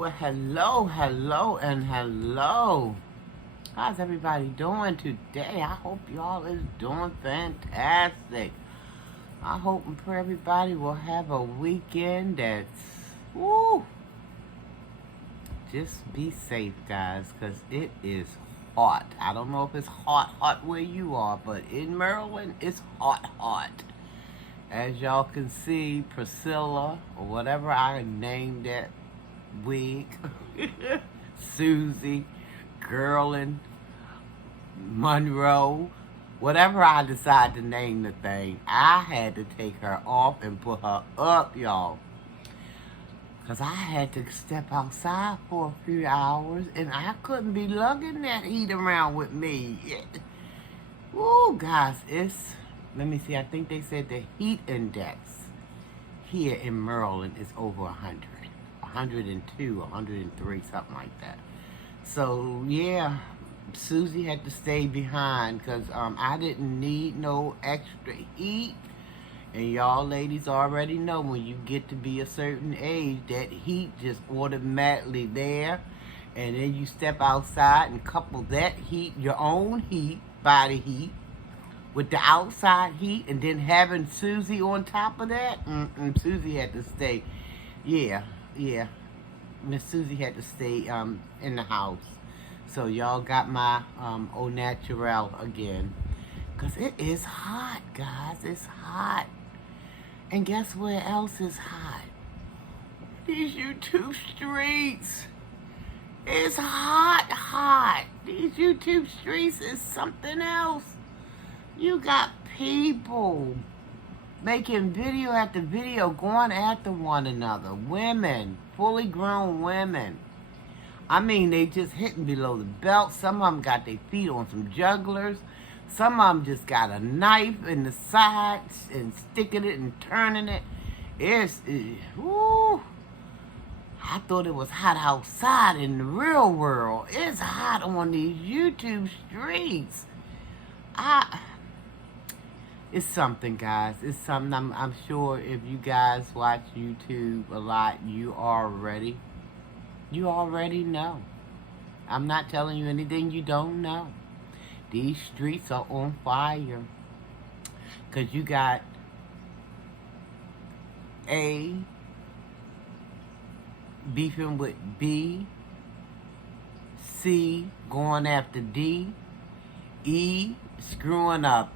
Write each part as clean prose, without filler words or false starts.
Well, hello, hello, and hello. How's everybody doing today? I hope y'all is doing fantastic. I hope and pray everybody will have a weekend that's, woo. Just be safe, guys, because it is hot. I don't know if it's hot where you are, but in Maryland, it's hot. As y'all can see, Priscilla, or whatever I named that wig, Susie, Girlin, Monroe, whatever I decide to name the thing, I had to take her off and put her up, y'all. Because I had to step outside for a few hours, and I couldn't be lugging that heat around with me. Woo, guys, let me see, I think they said the heat index here in Maryland is over 100. 102, 103, something like that. So, yeah, Susie had to stay behind because I didn't need no extra heat. And y'all ladies already know when you get to be a certain age, that heat just automatically there. And then you step outside and couple that heat, your own heat, body heat, with the outside heat, and then having Susie on top of that. Susie had to stay. Yeah. Miss Susie had to stay in the house. So y'all got my au naturel again. Because it is hot, guys. It's hot. And guess where else is hot? These YouTube streets. It's hot. These YouTube streets is something else. You got people making video after video, going after one another. Women, fully grown women. I mean, they just hitting below the belt. Some of them got their feet on some jugglers. Some of them just got a knife in the sides and sticking it and turning it. Woo. I thought it was hot outside in the real world. It's hot on these YouTube streets. It's something, guys. It's something. I'm sure if you guys watch YouTube a lot, you already know. I'm not telling you anything you don't know. These streets are on fire. Because you got A beefing with B, C going after D, E screwing up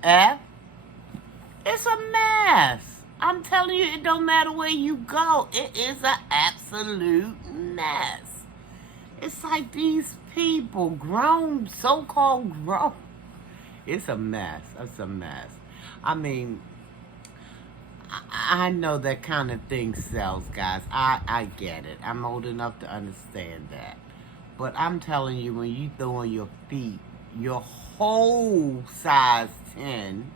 F. It's a mess. I'm telling you, it don't matter where you go. It is an absolute mess. It's like these people, grown, so-called grown. It's a mess. I mean, I know that kind of thing sells, guys. I get it. I'm old enough to understand that. But I'm telling you, when you throw on your feet, your whole size 10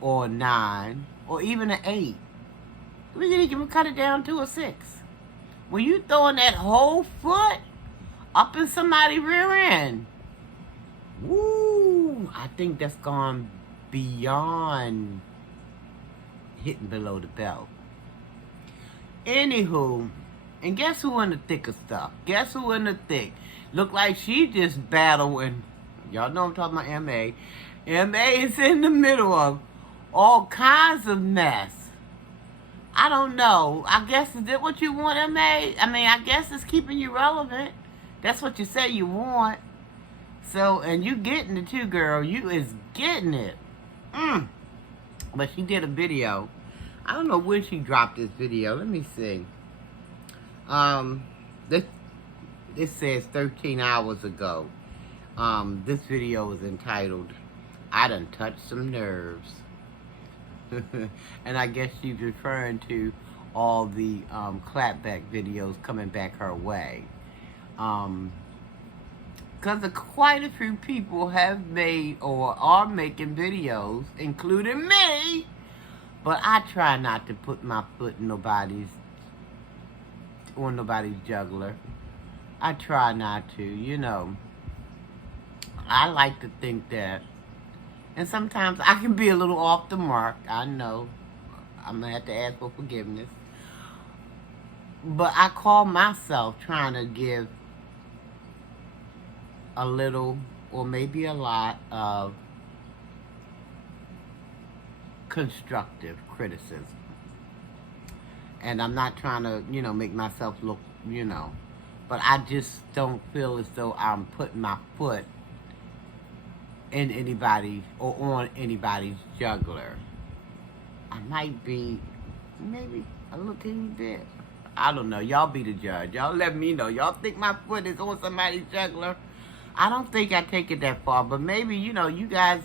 or 9 or even an 8, we can even cut it down to a 6. When you throwing that whole foot up in somebody's rear end, woo, I think that's gone beyond hitting below the belt. Anywho, and guess who in the thick of stuff? Guess who in the thick? Look like she just battling. Y'all know I'm talking about MA. MA is in the middle of all kinds of mess. I don't know. I guess, is that what you want, MA? I mean, I guess it's keeping you relevant. That's what you say you want. So, and you getting it too, girl. You is getting it. But she did a video. I don't know when she dropped this video. Let me see. This says 13 hours ago. This video was entitled, I Done Touched Some Nerves. And I guess she's referring to all the clapback videos coming back her way. Because quite a few people have made or are making videos, including me. But I try not to put my foot in nobody's juggler. I try not to, you know. I like to think that, and sometimes I can be a little off the mark. I know. I'm going to have to ask for forgiveness. But I call myself trying to give a little or maybe a lot of constructive criticism. And I'm not trying to, make myself look, but I just don't feel as though I'm putting my foot in anybody or on anybody's jugular. I might be maybe a little teeny bit. I don't know. Y'all be the judge. Y'all let me know. Y'all think my foot is on somebody's jugular? I don't think I take it that far, but maybe, you guys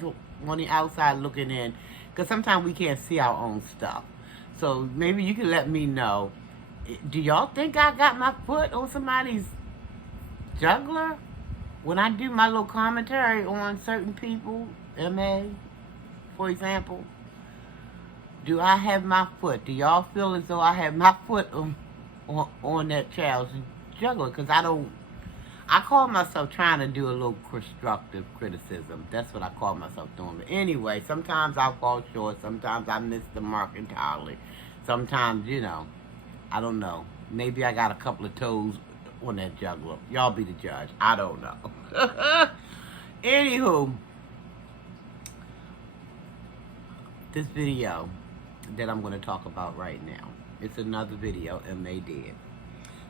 on the outside looking in, because sometimes we can't see our own stuff. So maybe you can let me know. Do y'all think I got my foot on somebody's jugular? When I do my little commentary on certain people, MA, for example, do I have my foot? Do y'all feel as though I have my foot on that child's jugular? Because I call myself trying to do a little constructive criticism. That's what I call myself doing. But anyway, sometimes I fall short. Sometimes I miss the mark entirely. Sometimes, I don't know. Maybe I got a couple of toes on that jugular. Y'all be the judge. I don't know. Anywho, this video that I'm going to talk about right now, it's another video MA did.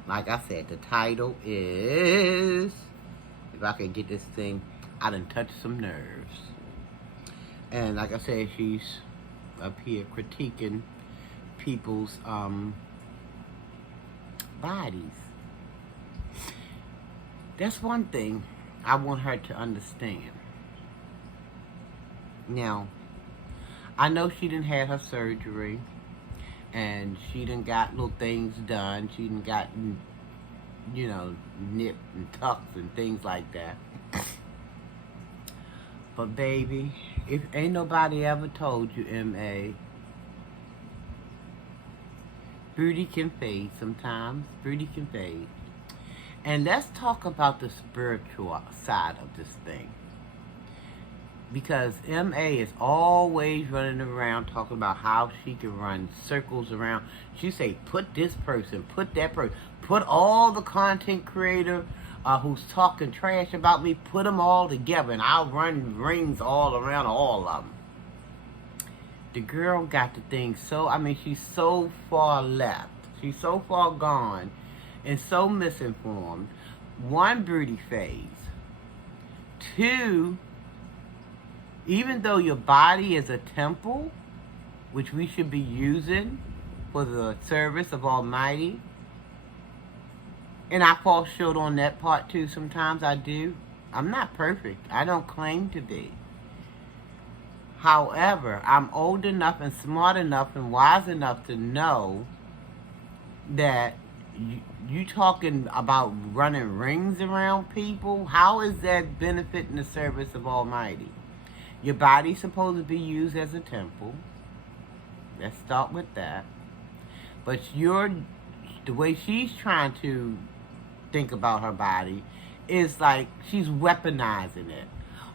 Like I said, the title is, if I can get this thing, I done touched some nerves. And like I said, she's up here critiquing people's bodies. That's one thing I want her to understand. Now, I know she done had her surgery, and she done got little things done. She done got, nip and tucks and things like that. But baby, if ain't nobody ever told you, MA, beauty can fade sometimes. Beauty can fade. And let's talk about the spiritual side of this thing. Because MA is always running around talking about how she can run circles around. She say, put this person, put that person, put all the content creator who's talking trash about me, put them all together, and I'll run rings all around all of them. The girl got the thing she's so far left. She's so far gone and so misinformed. One, beauty phase. Two, even though your body is a temple, which we should be using for the service of Almighty, and I fall short on that part too, sometimes I do. I'm not perfect. I don't claim to be. However, I'm old enough and smart enough and wise enough to know that you talking about running rings around people, how is that benefiting the service of Almighty? Your body's supposed to be used as a temple. Let's start with that. But the way she's trying to think about her body is like she's weaponizing it.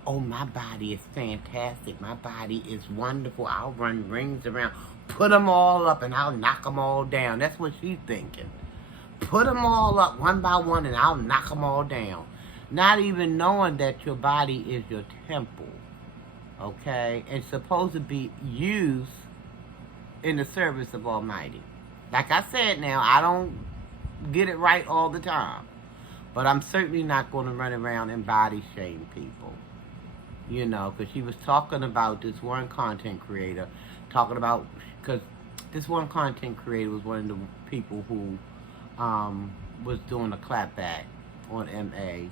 Oh, my body is fantastic. My body is wonderful. I'll run rings around, put them all up, and I'll knock them all down. That's what she's thinking. Put them all up one by one, and I'll knock them all down. Not even knowing that your body is your temple. Okay, it's supposed to be used in the service of Almighty. Like I said now, I don't get it right all the time. But I'm certainly not going to run around and body shame people. Because she was talking about this one content creator. Because this one content creator was one of the people who was doing a clapback on MA.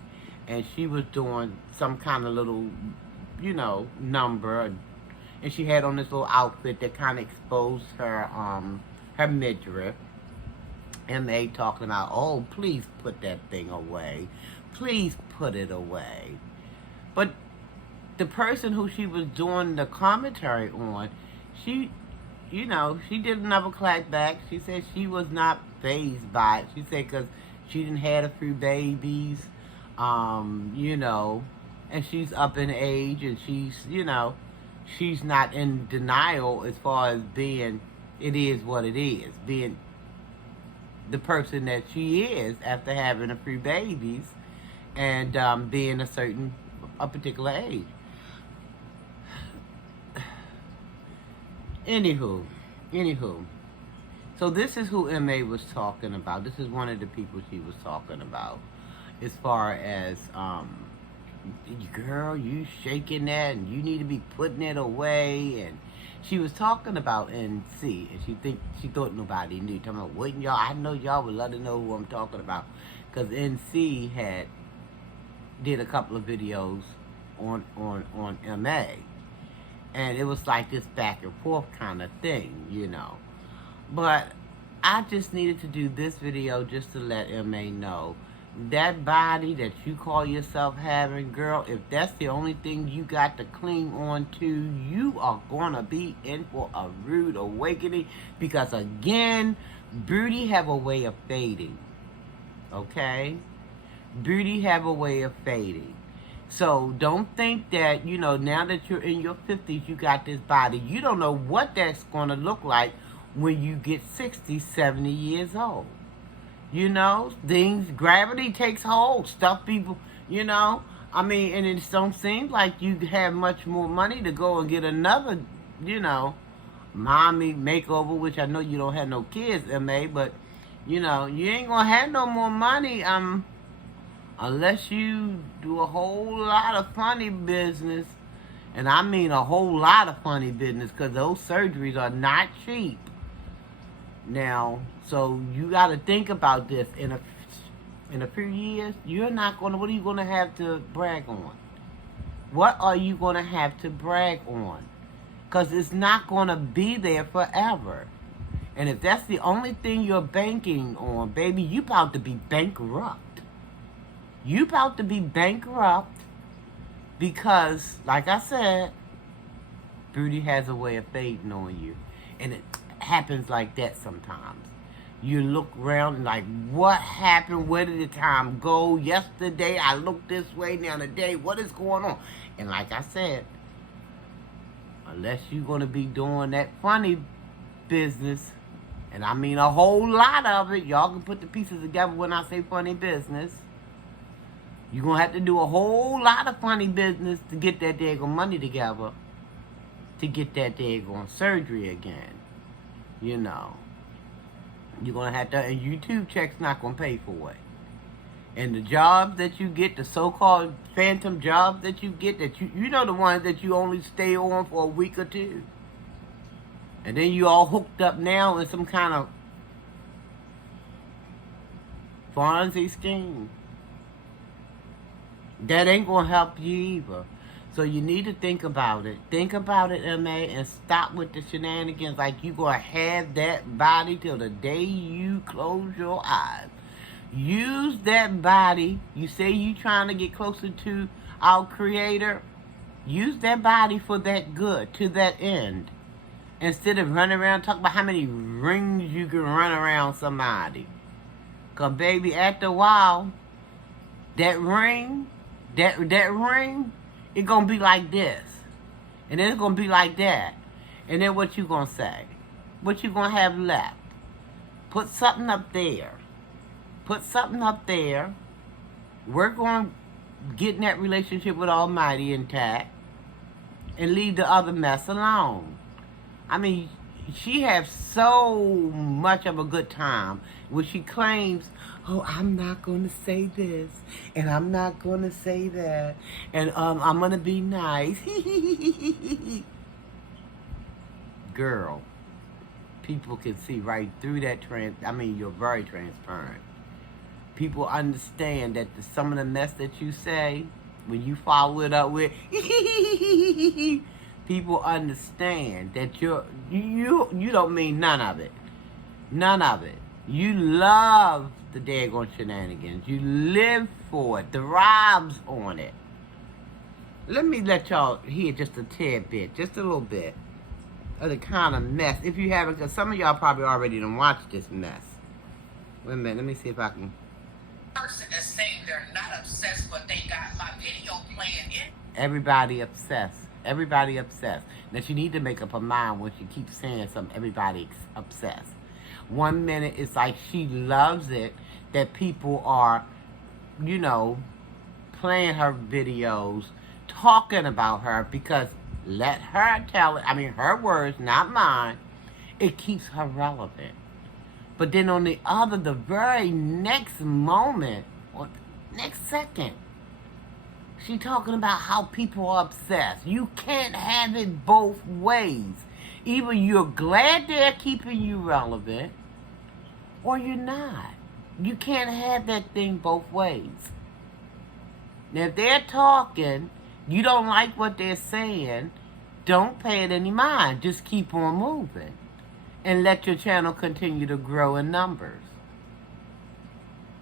And she was doing some kind of little number, and she had on this little outfit that kind of exposed her midriff. MA talking about, oh, please put that thing away, please put it away. But the person who she was doing the commentary on, she did another clapback. She said she was not fazed by it. She said because she didn't had a few babies, and she's up in age, and she's not in denial as far as being, it is what it is, being the person that she is after having a few babies and being a particular age. Anywho. So this is who MA was talking about. This is one of the people she was talking about. As far as, girl, you shaking that and you need to be putting it away. And she was talking about NC, and she thought nobody knew. Talking about, wouldn't y'all? I know y'all would love to know who I'm talking about, because NC did a couple of videos on MA, and it was like this back and forth kind of thing, you know. But I just needed to do this video just to let MA know that body that you call yourself having, girl, if that's the only thing you got to cling on to, you are gonna be in for a rude awakening, because again, beauty have a way of fading. Okay? Beauty have a way of fading. So don't think that, you know, now that you're in your 50s, you got this body. You don't know what that's gonna look like when you get 60, 70 years old. You know, gravity takes hold. Stuff people, you know. I mean, and it don't seem like you have much more money to go and get another, you know, mommy makeover, which I know you don't have no kids, MA, but, you know, you ain't gonna have no more money, unless you do a whole lot of funny business. And I mean a whole lot of funny business, because those surgeries are not cheap. Now, so you got to think about this. In a few years, you're not going to, what are you going to have to brag on? What are you going to have to brag on? Because it's not going to be there forever. And if that's the only thing you're banking on, baby, you about to be bankrupt. You about to be bankrupt, because, like I said, beauty has a way of fading on you. And it happens like that sometimes. You look around and like, what happened? Where did the time go? Yesterday I looked this way, now today, what is going on? And like I said, unless you're going to be doing that funny business, and I mean a whole lot of it, y'all can put the pieces together when I say funny business. You're going to have to do a whole lot of funny business to get that daggone money together, to get that daggone surgery again. You know, you're going to have to, and YouTube check's not going to pay for it. And the jobs that you get, the so-called phantom jobs that you get, that you know, the ones that you only stay on for a week or two. And then you all hooked up now in some kind of Fonzie scheme. That ain't going to help you either. So you need to think about it. Think about it, MA, and stop with the shenanigans. Like you going to have that body till the day you close your eyes. Use that body. You say you trying to get closer to our Creator. Use that body for that good, to that end. Instead of running around talking about how many rings you can run around somebody. Because, baby, after a while, that ring, it's going to be like this. And then it's going to be like that. And then what you going to say? What you going to have left? Put something up there. Put something up there. Work on getting that relationship with Almighty intact. And leave the other mess alone. I mean, she has so much of a good time when she claims, oh, I'm not going to say this, and I'm not going to say that, and I'm going to be nice. Girl, people can see right through that you're very transparent. People understand that some of the mess that you say, when you follow it up with, people understand that you don't mean none of it. None of it. You love the daggone shenanigans. You live for it. Thrives on it. Let me let y'all hear just a tad bit, just a little bit, of the kind of mess. If you haven't, because some of y'all probably already done watched this mess. Wait a minute, let me see if I can. Person that's saying they're not obsessed, but they got my video playing in. Everybody obsessed. Everybody obsessed. Now she need to make up her mind when she keeps saying something. Everybody's obsessed. 1 minute it's like she loves it that people are, you know, playing her videos, talking about her, because let her tell it. I mean, her words, not mine. It keeps her relevant. But then on the very next moment, or next second, she talking about how people are obsessed. You can't have it both ways. Either you're glad they're keeping you relevant, or you're not. You can't have that thing both ways. Now, if they're talking, you don't like what they're saying, don't pay it any mind. Just keep on moving. And let your channel continue to grow in numbers.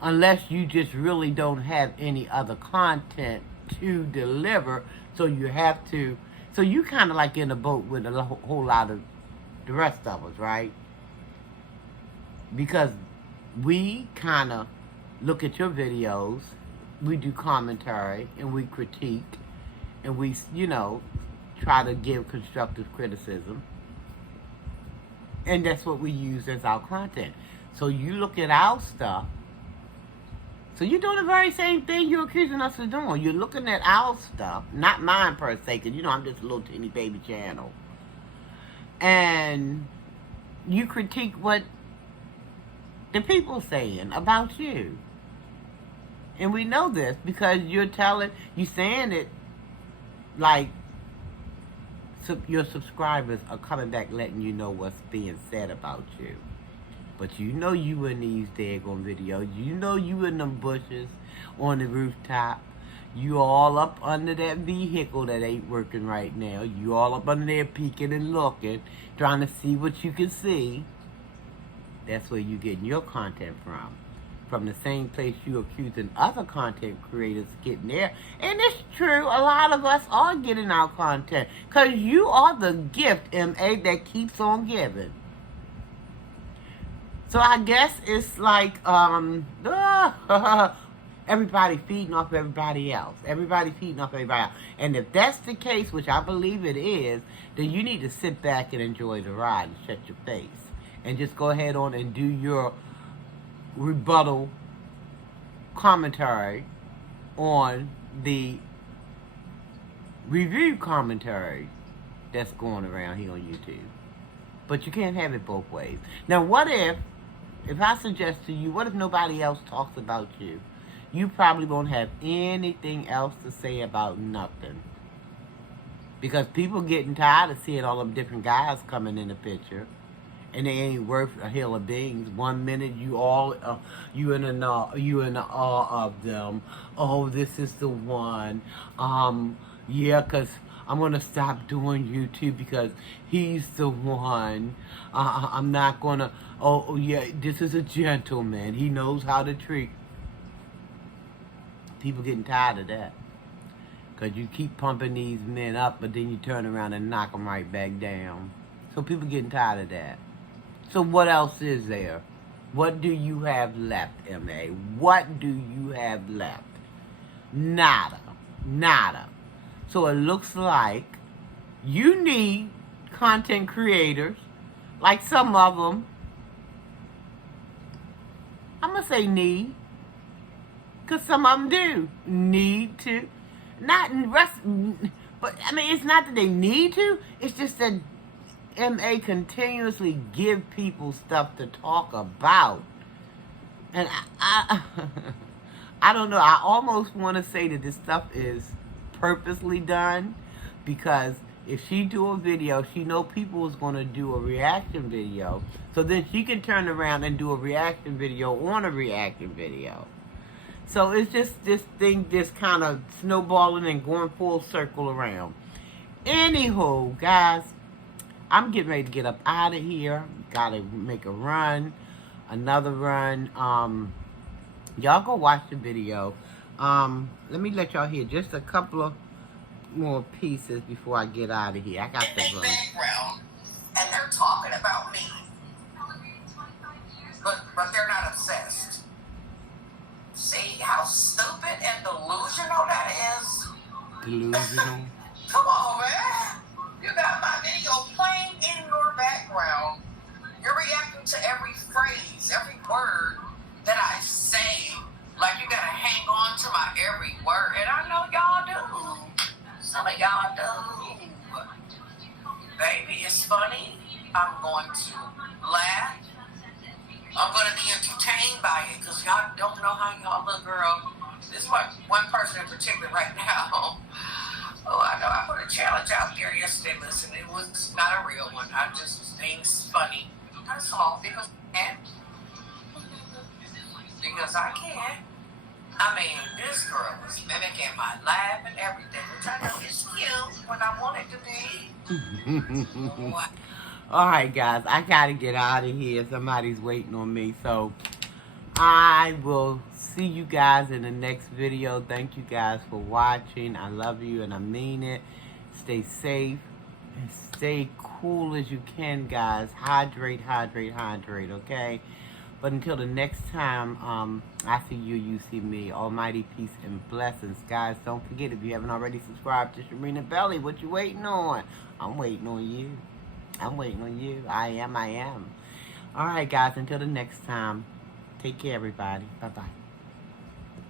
Unless you just really don't have any other content to deliver, so you have to, so you kind of like in a boat with a whole lot of the rest of us, right? Because we kind of look at your videos, we do commentary, and we critique, and we, you know, try to give constructive criticism. And that's what we use as our content. So you look at our stuff. So you're doing the very same thing you're accusing us of doing. You're looking at our stuff, not mine per se, because, you know, I'm just a little teeny baby channel. And you critique what the people saying about you. And we know this because you're saying it like your subscribers are coming back letting you know what's being said about you. But you know you in these daggone videos. You know you in them bushes on the rooftop. You all up under that vehicle that ain't working right now. You all up under there peeking and looking, trying to see what you can see. That's where you getting your content from. From the same place you accusing other content creators getting there. And it's true, a lot of us are getting our content. Because you are the gift, M.A., that keeps on giving. So I guess it's like, everybody feeding off everybody else. Everybody feeding off everybody else. And if that's the case, which I believe it is, then you need to sit back and enjoy the ride and shut your face. And just go ahead on and do your rebuttal commentary on the review commentary that's going around here on YouTube. But you can't have it both ways. Now, what if I suggest to you, what if nobody else talks about you? You probably won't have anything else to say about nothing. Because people getting tired of seeing all them different guys coming in the picture. And they ain't worth a hill of beans. 1 minute you in awe of them. Oh, this is the one. Yeah, cause I'm gonna stop doing YouTube because he's the one. I'm not gonna. Oh yeah, this is a gentleman. He knows how to treat. People getting tired of that. Cause you keep pumping these men up, but then you turn around and knock them right back down. So people getting tired of that. So what else is there? What do you have left, M.A.? What do you have left? Nada. Nada. So it looks like you need content creators, like some of them. I'm going to say need, because some of them do need to. Not in rest, but I mean, it's not that they need to, it's just that M.A. continuously give people stuff to talk about. And I don't know, I almost want to say that this stuff is purposely done, because if she do a video, she know people is going to do a reaction video, so then she can turn around and do a reaction video on a reaction video. So it's just this thing just kind of snowballing and going full circle around. Anywho, guys, I'm getting ready to get up out of here. Gotta make a run, another run. Y'all go watch the video. Let me let y'all hear just a couple of more pieces before I get out of here. I got to run. Background, and they're talking about me, but they're not obsessed. See how stupid and delusional that is? Delusional. Come on, man. You got my video playing in your background. You're reacting to every frame going to laugh. I'm going to be entertained by it because y'all don't know how y'all little girl. This is one person in particular right now. Oh, I know. I put a challenge out there yesterday. Listen, it was not a real one. I just think it's funny. That's all. Because I can. Because I can. I mean, this girl was mimicking my laugh and everything, which I know is cute when I want it to be. What? All right, guys. I got to get out of here. Somebody's waiting on me. So, I will see you guys in the next video. Thank you guys for watching. I love you and I mean it. Stay safe and stay cool as you can, guys. Hydrate, hydrate, hydrate, okay? But until the next time, I see you, you see me. Almighty peace and blessings. Guys, don't forget, if you haven't already subscribed to Sharinabelli, what you waiting on? I'm waiting on you. I'm waiting on you. I am. All right, guys, until the next time. Take care, everybody. Bye-bye.